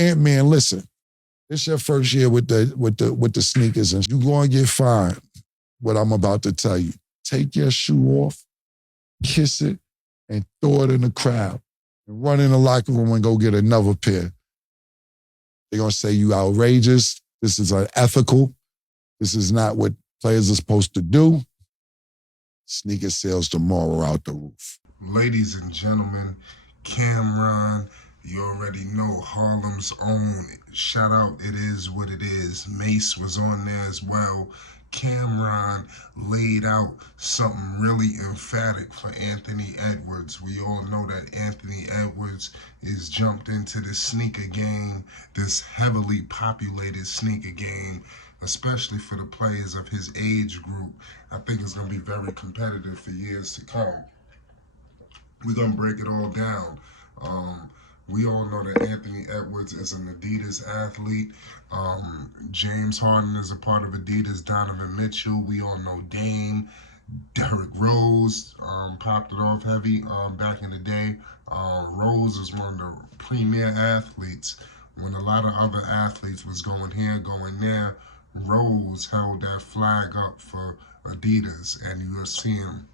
Ant-Man, listen, it's your first year with the sneakers, and you're going to get fined. What I'm about to tell you. Take your shoe off, kiss it, and throw it in the crowd. And run in the locker room and go get another pair. They're going to say you outrageous. This is unethical. This is not what players are supposed to do. Sneaker sales tomorrow out the roof. Ladies and gentlemen, Cameron, you already know Harlem's own. Shout out, it is what it is. Mace was on there as well. Cameron laid out something really emphatic for Anthony Edwards. We all know that Anthony Edwards is jumped into this sneaker game, this heavily populated sneaker game, especially for the players of his age group. I think it's going to be very competitive for years to come. We're going to break it all down. We all know that Anthony Edwards is an Adidas athlete. James Harden is a part of Adidas. Donovan Mitchell. We all know Dame. Derrick Rose popped it off heavy back in the day. Rose is one of the premier athletes. When a lot of other athletes was going here, going there, Rose held that flag up for Adidas. And you are seeing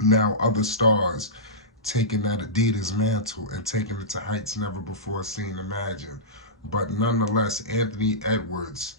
now other stars taking that Adidas mantle and taking it to heights never before seen, imagined. But nonetheless, Anthony Edwards,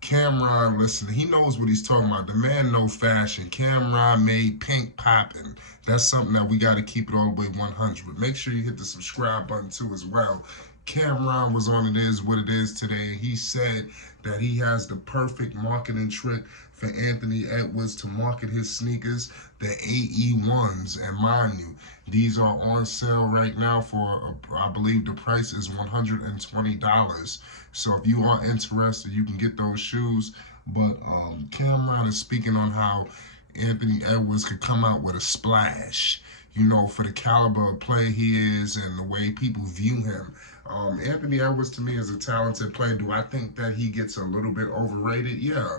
Cameron, listen, he knows what he's talking about. The man know fashion. Cameron made pink popping. That's something that we got to keep it all the way 100. Make sure you hit the subscribe button too as well. Cameron was on It Is What It Is today. He said that he has the perfect marketing trick for Anthony Edwards to market his sneakers, the AE1s. And mind you, these are on sale right now for, I believe the price is $120. So if you are interested, you can get those shoes. But Cameron is speaking on how Anthony Edwards could come out with a splash, you know, for the caliber of play he is and the way people view him. Anthony Edwards to me is a talented player. Do I think that he gets a little bit overrated? Yeah.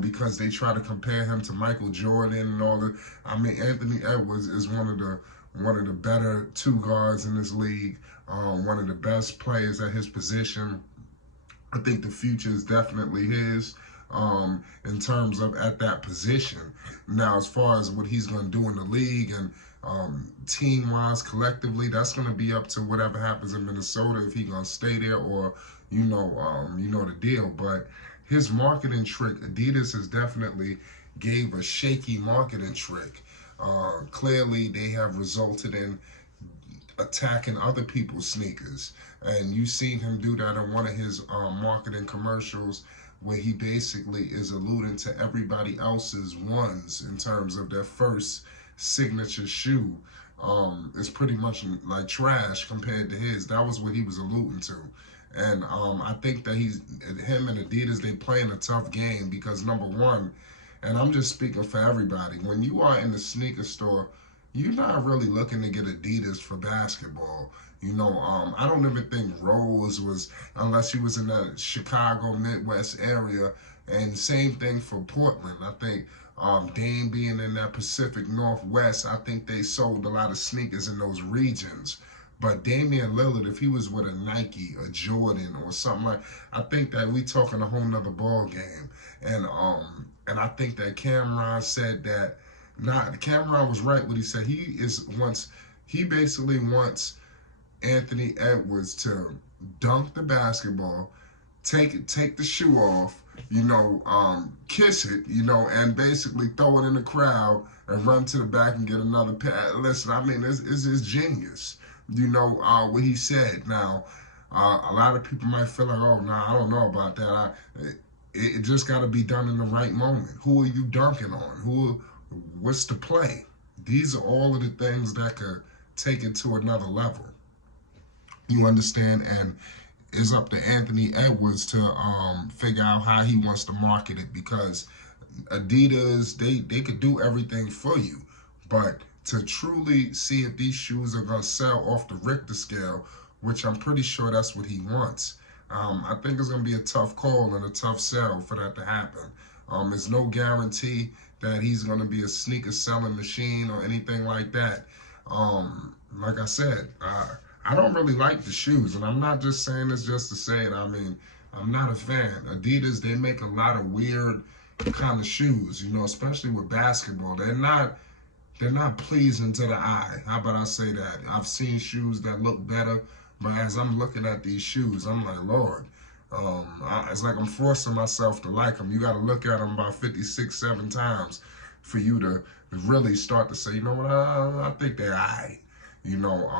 Because they try to compare him to Michael Jordan and all that. I mean, Anthony Edwards is one of the better two guards in this league, one of the best players at his position. I think the future is definitely his in terms of at that position. Now, as far as what he's going to do in the league and team-wise, collectively, that's going to be up to whatever happens in Minnesota, if he's going to stay there or, you know the deal. But his marketing trick, Adidas has definitely gave a shaky marketing trick. Clearly, they have resulted in attacking other people's sneakers. And you seen him do that in one of his marketing commercials where he basically is alluding to everybody else's ones in terms of their first signature shoe. It's pretty much like trash compared to his. That was what he was alluding to. And I think that him and Adidas, they playing a tough game because number one, and I'm just speaking for everybody, when you are in the sneaker store, you're not really looking to get Adidas for basketball. You know, I don't even think Rose was, unless he was in the Chicago Midwest area. And same thing for Portland. I think Dame being in that Pacific Northwest, I think they sold a lot of sneakers in those regions. But Damian Lillard, if he was with a Nike, a Jordan, or something like, I think that we talking a whole nother ball game. And I think that Cameron said that. Cameron was right when he said he basically wants Anthony Edwards to dunk the basketball, take the shoe off, kiss it, and basically throw it in the crowd and run to the back and get another pass. Listen, I mean, it's genius. What he said. Now, a lot of people might feel like, oh, nah, I don't know about that. It just got to be done in the right moment. Who are you dunking on? What's the play? These are all of the things that could take it to another level. You understand? And it's up to Anthony Edwards to figure out how he wants to market it, because Adidas, they could do everything for you. But to truly see if these shoes are going to sell off the Richter scale, which I'm pretty sure that's what he wants, I think it's going to be a tough call and a tough sell for that to happen. There's no guarantee that he's going to be a sneaker selling machine or anything like that. Like I said, I don't really like the shoes, and I'm not just saying this just to say it. I mean, I'm not a fan. Adidas, they make a lot of weird kind of shoes, you know, especially with basketball. They're not pleasing to the eye. How about I say that? I've seen shoes that look better, but as I'm looking at these shoes, I'm like, Lord, it's like I'm forcing myself to like them. You got to look at them about 56, 7 times for you to really start to say, you know what, I think they're all right. You know,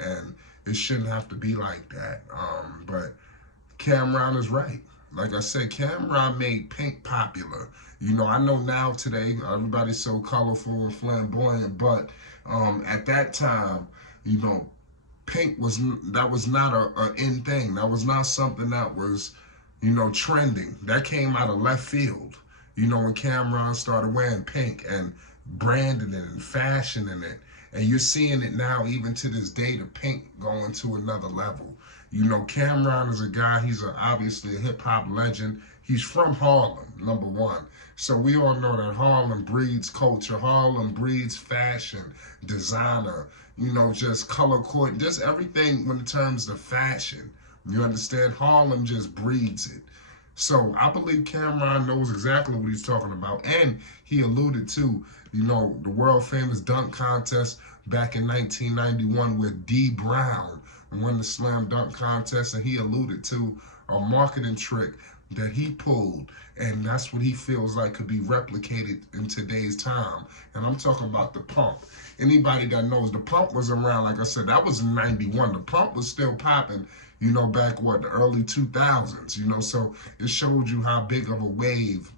and it shouldn't have to be like that. But Cameron is right. Like I said, Cameron made pink popular. You know, I know now today everybody's so colorful and flamboyant, but at that time, you know, pink was not a in thing. That was not something that was, you know, trending. That came out of left field. You know, when Cameron started wearing pink and branding it and fashioning it. And you're seeing it now, even to this day, the pink going to another level. You know, Cameron is a guy, he's obviously a hip hop legend. He's from Harlem, number one. So we all know that Harlem breeds culture, Harlem breeds fashion, designer, you know, just color court, just everything when it comes to fashion. You understand? Harlem just breeds it. So I believe Cameron knows exactly what he's talking about. And he alluded to, you know, the world famous dunk contest back in 1991 where D Brown won the slam dunk contest. And he alluded to a marketing trick that he pulled. And that's what he feels like could be replicated in today's time. And I'm talking about the pump. Anybody that knows, the pump was around, like I said, that was in 91. The pump was still popping, you know, back what, the early 2000s, you know, so it showed you how big of a wave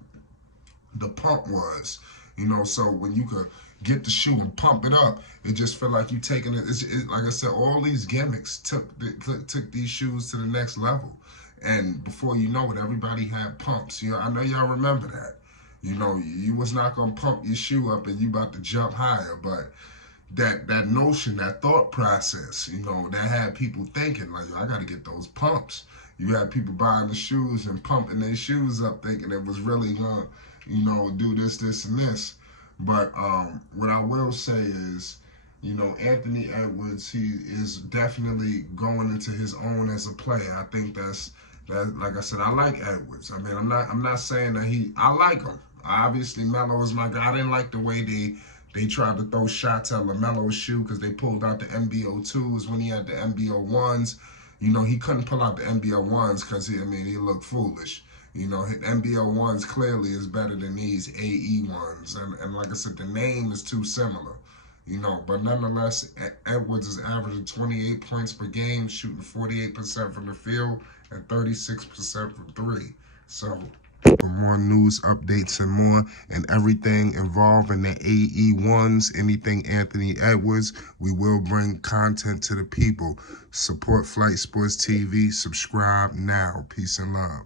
the pump was, you know, so when you could get the shoe and pump it up, it just felt like you taking it, like I said, all these gimmicks took these shoes to the next level. And before you know it, everybody had pumps. You know, I know y'all remember that. You know, you was not gonna pump your shoe up and you about to jump higher, but that notion, that thought process, you know, that had people thinking like, I got to get those pumps. You had people buying the shoes and pumping their shoes up, thinking it was really gonna, you know, do this, this, and this. But what I will say is, you know, Anthony Edwards, he is definitely going into his own as a player. I think that. Like I said, I like Edwards. I mean, I'm not saying that I like him. Obviously, Melo is my guy. I didn't like the way they tried to throw shots at LaMelo's shoe because they pulled out the MBO2s when he had the MBO1s. You know, he couldn't pull out the MBO1s because, he looked foolish. You know, MBO1s clearly is better than these AE1s. And like I said, the name is too similar. You know, but nonetheless, Edwards is averaging 28 points per game, shooting 48% from the field and 36% from three. So for more news, updates, and more, and everything involving the AE1s, anything Anthony Edwards, we will bring content to the people. Support Flight Sports TV. Subscribe now. Peace and love.